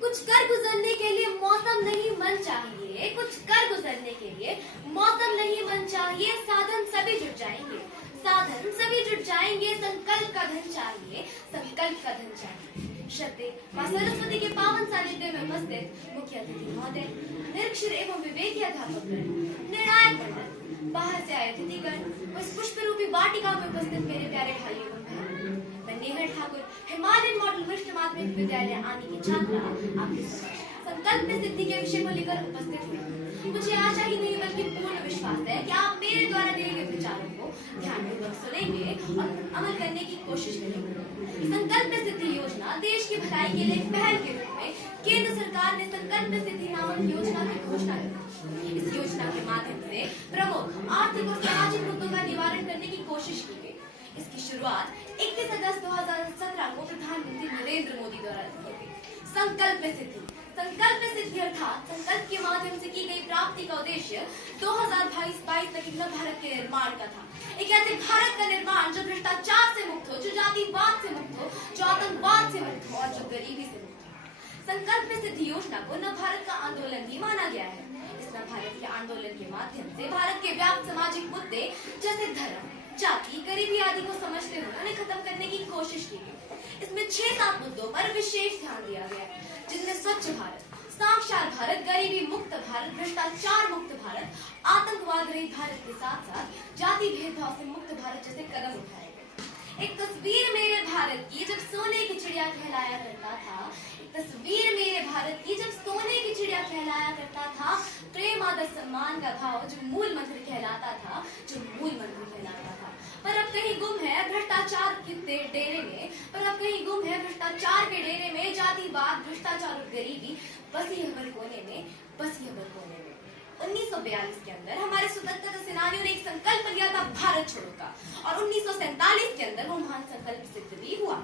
कुछ कर गुजरने के लिए मौसम नहीं मन चाहिए, कुछ कर गुजरने के लिए मौसम नहीं मन चाहिए, साधन सभी जुट जाएंगे, साधन सभी जुट जाएंगे, संकल्प का धन चाहिए, संकल्प का धन चाहिए। श्रद्धे मां सरस्वती के पावन सानिध्य में उपस्थित मुख्य अतिथि महोदय, निरक्षर एवं विवेकी अध्यापक निर्णायक मंडल, बाहर से आए अतिथिगण, इस पुष्प रूपी वाटिका में उपस्थित मेरे प्यारे भाइयों एवं बहनों, मैं नेहर ठाकुर हिमालयन मॉडल वरिष्ठ माध्यमिक विद्यालय आनी की छात्रा आपके समक्ष संकल्प में सिद्धि के विषय को लेकर उपस्थित हुई। मुझे आशा ही नहीं बल्कि पूर्ण विश्वास है कि आप मेरे द्वारा दिए गए विचारों को ध्यानपूर्वक सुनेंगे और अमल करने की कोशिश करेंगे। संकल्प में सिद्धि योजना देश की भलाई के लिए पहल के रूप में केंद्र सरकार ने संकल्प में सिद्धि नामक योजना की घोषणा की। इस योजना के माध्यम से प्रमुख आर्थिक और सामाजिक मुद्दों का निवारण करने की कोशिश की गई। इसकी शुरुआत 21 अगस्त 2017 को प्रधानमंत्री नरेंद्र मोदी द्वारा की गई। संकल्प में सिद्धि, संकल्प में सिद्धि अर्थात संकल्प के माध्यम से की गई प्राप्ति का उद्देश्य 2022 तक एक भारत के निर्माण का था। एक ऐसे भारत का निर्माण जो भ्रष्टाचार से मुक्त हो, जो जातिवाद से मुक्त हो, जो आतंकवाद से मुक्त हो और जो गरीबी से मुक्त हो। संकल्प में सिद्धि योजना को नव भारत का आंदोलन भी माना गया है। इस नव भारत के आंदोलन के माध्यम से भारत के व्याप्त सामाजिक मुद्दे जैसे धर्म, जाति, गरीबी आदि को समझते हुए उन्हें खत्म करने की कोशिश की गई। इसमें 6-7 मुद्दों पर विशेष ध्यान दिया गया, जिनमें स्वच्छ भारत, साक्षर भारत, गरीबी मुक्त भारत, भ्रष्टाचार मुक्त भारत, आतंकवाद रहित भारत के साथ साथ जाति भेदभाव से मुक्त भारत जैसे कदम उठाए गए। एक तस्वीर मेरे भारत की जब सोने की चिड़िया कहलाया करता था, एक तस्वीर मेरे भारत की जब सोने की चिड़िया कहलाया करता था, प्रेम आदर सम्मान का भाव जो मूल मंत्र कहलाता था, जो मूल मंत्र कहलाता था। पर अब कहीं गुम है भ्रष्टाचार के डेरे में, पर अब कहीं गुम है भ्रष्टाचार के डेरे में, जातिवाद, भ्रष्टाचार और गरीबी बसी है हर कोने में, बसी है हर कोने में। 1942 के अंदर हमारे स्वतंत्रता सेनानियों ने एक संकल्प लिया था भारत छोड़ो का, और 1947 के अंदर वो महान संकल्प सिद्ध भी हुआ,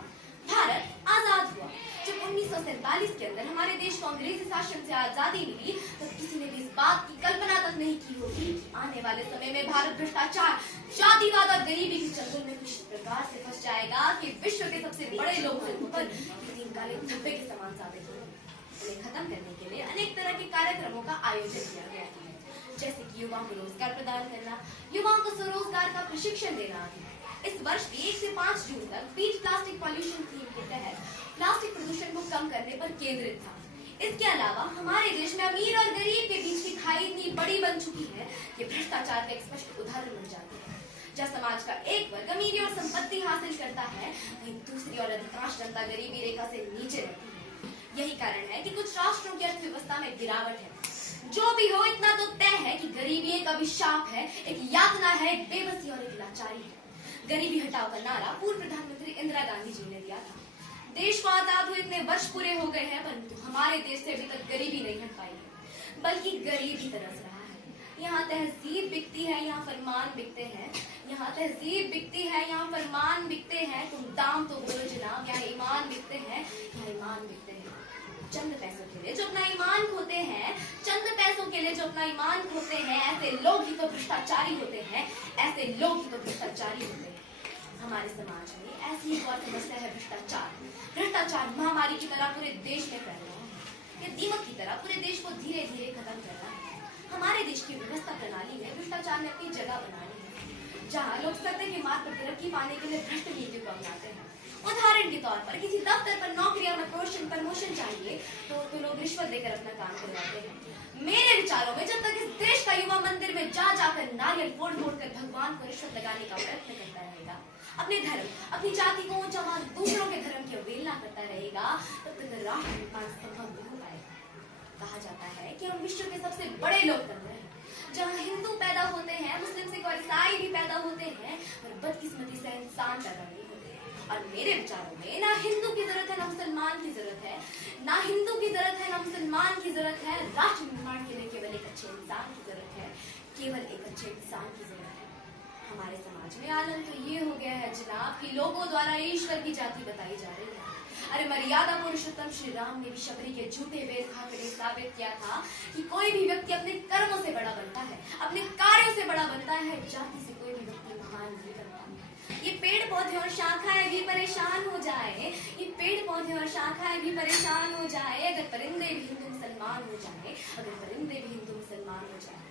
भारत आजाद हुआ। जब 1947 के अंदर हमारे देश को अंग्रेजी शासन से आजादी मिली, तो किसी ने भी इस बात की कल्पना तक नहीं की होगी कि आने वाले समय में भारत भ्रष्टाचार, जातिवाद और गरीबी के चंगुल में किस प्रकार से फंस जाएगा कि विश्व के सबसे बड़े लोकतंत्र पर तीन काले धब्बे के समान साबित होंगे। उन्हें खत्म करने के लिए अनेक तरह के कार्यक्रमों का आयोजन किया गया है, जैसे कि युवाओं को रोजगार प्रदान करना, युवाओं को स्वरोजगार का प्रशिक्षण देना। इस वर्ष भी 1 से 5 जून तक बीच प्लास्टिक पॉल्यूशन थीम के तहत प्लास्टिक प्रदूषण को कम करने पर केंद्रित था। इसके अलावा हमारे देश में अमीर और गरीब के बीच की खाई इतनी बड़ी बन चुकी है कि भ्रष्टाचार का एक स्पष्ट उदाहरण बन जाती है। जब समाज का एक वर्ग अमीरी और संपत्ति हासिल करता है, वहीं दूसरी और अधिकांश जनता गरीबी रेखा से नीचे रहती है। यही कारण है कि कुछ राष्ट्रों की अर्थव्यवस्था में गिरावट है। जो भी हो, इतना तो तय है कि गरीबी एक अभिशाप है, एक यातना है, एक बेबसी और एक लाचारी है। गरीबी हटाओ का नारा पूर्व प्रधानमंत्री इंदिरा गांधी जी ने दिया था। देश को आजाद हुए इतने वर्ष पूरे हो गए हैं, परंतु हमारे देश से अभी तक गरीबी नहीं हट पाई है, बल्कि गरीब ही तरस रहा है। यहाँ तहजीब बिकती है, यहाँ फरमान बिकते हैं। यहाँ तहजीब बिकती है, यहाँ फरमान बिकते हैं। तुम दाम तो बोलो जनाब, यहाँ ईमान बिकते हैं, यहाँ ईमान बिकते हैं। चंद पैसों के लिए जो अपना ईमान खोते हैं, चंद पैसों के लिए जो अपना ईमान खोते हैं, ऐसे लोग ही तो भ्रष्टाचारी होते हैं, ऐसे लोग ही तो भ्रष्टाचारी होते हैं। हमारे समाज में ऐसी एक और समस्या है भ्रष्टाचार। भ्रष्टाचार महामारी की तरह पूरे देश में फैल रहा है, ये दीमक की तरह पूरे देश को धीरे धीरे खत्म कर रहा है। हमारे देश की व्यवस्था प्रणाली में भ्रष्टाचार ने अपनी जगह बना ली है, जहाँ लोग सत्ता के मार्ग पर तरक्की पाने के लिए भ्रष्ट नीति को अपनाते हैं। उदाहरण के तौर पर किसी दफ्तर पर नौकरी या प्रमोशन चाहिए तो लोग रिश्वत देकर अपना काम करवाते हैं। मेरे विचारों में जब तक इस देश का युवा मंदिर में जा जाकर नारियल फोड़ कर भगवान को रिश्वत लगाने का प्रयत्न करता रहेगा, अपने धर्म, अपनी जाति को ऊंचा मान दूसरों के धर्म की अवहेलना करता रहेगा, तब तक राष्ट्र निर्माण संभव नहीं हो पाएगा। कहा जाता है कि हम विश्व के सबसे बड़े लोकतंत्र हैं, जहाँ हिंदू पैदा होते हैं, मुस्लिम, सिख और ईसाई भी पैदा होते हैं, पर बदकिस्मती से इंसान पैदा नहीं होते। और मेरे विचारों में ना हिंदू की जरूरत है, ना मुसलमान की जरूरत है, ना हिंदू की जरूरत है, ना मुसलमान की जरूरत है। राष्ट्र निर्माण के लिए केवल एक अच्छे इंसान की जरूरत है, केवल एक अच्छे इंसान की जरूरत है। हमारे समाज में आलम तो ये हो गया है जनाब कि लोगों द्वारा ईश्वर की जाति बताई जा रही है। अरे मर्यादा पुरुषोत्तम श्री राम ने भी शबरी के झूठे वेद खाकर साबित किया था कि कोई भी व्यक्ति अपने कर्मों से बड़ा बनता है, अपने कार्यों से बड़ा बनता है, जाति से कोई भी व्यक्ति महान नहीं बनता। ये पेड़ पौधे और शाखाएं भी परेशान हो जाए, ये पेड़ पौधे और शाखाएं भी परेशान हो जाए, अगर परिंदे भी हिंदू मुसलमान हो जाए, अगर परिंदे भी हिंदू मुसलमान हो जाए।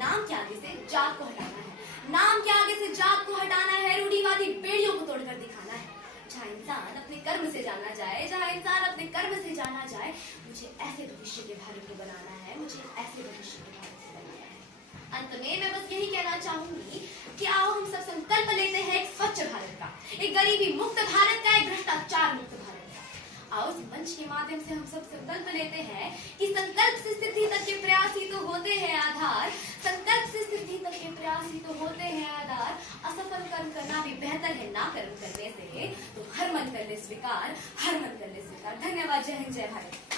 नाम के आगे से जात को हटाना है, नाम के आगे से जात को हटाना है, रूढ़िवादी बेड़ियों को तोड़कर दिखाना है। जहाँ इंसान अपने कर्म से जाना जाए, जहाँ इंसान अपने कर्म से जाना जाए, मुझे ऐसे भविष्य के भारत को बनाना है, मुझे ऐसे भविष्य के भारत को बनाना है। अंत में मैं बस यही कहना चाहूंगी कि आओ हम सब संकल्प लेते हैं एक स्वच्छ भारत का, एक गरीबी मुक्त भारत का, एक भ्रष्टाचार मुक्त भारत का। आओ इस मंच के माध्यम से हम सब संकल्प लेते हैं कि संकल्प से सिद्धि तक के प्रयास ही तो होते हैं आधार, संकल्प से सिद्धि तक के प्रयास ही तो होते हैं आधार। असफल कर्म करना भी बेहतर है ना कर्म करने से, तो हर मन कर ले स्वीकार, हर मन कर ले स्वीकार। धन्यवाद। जय हिंद, जय भारत।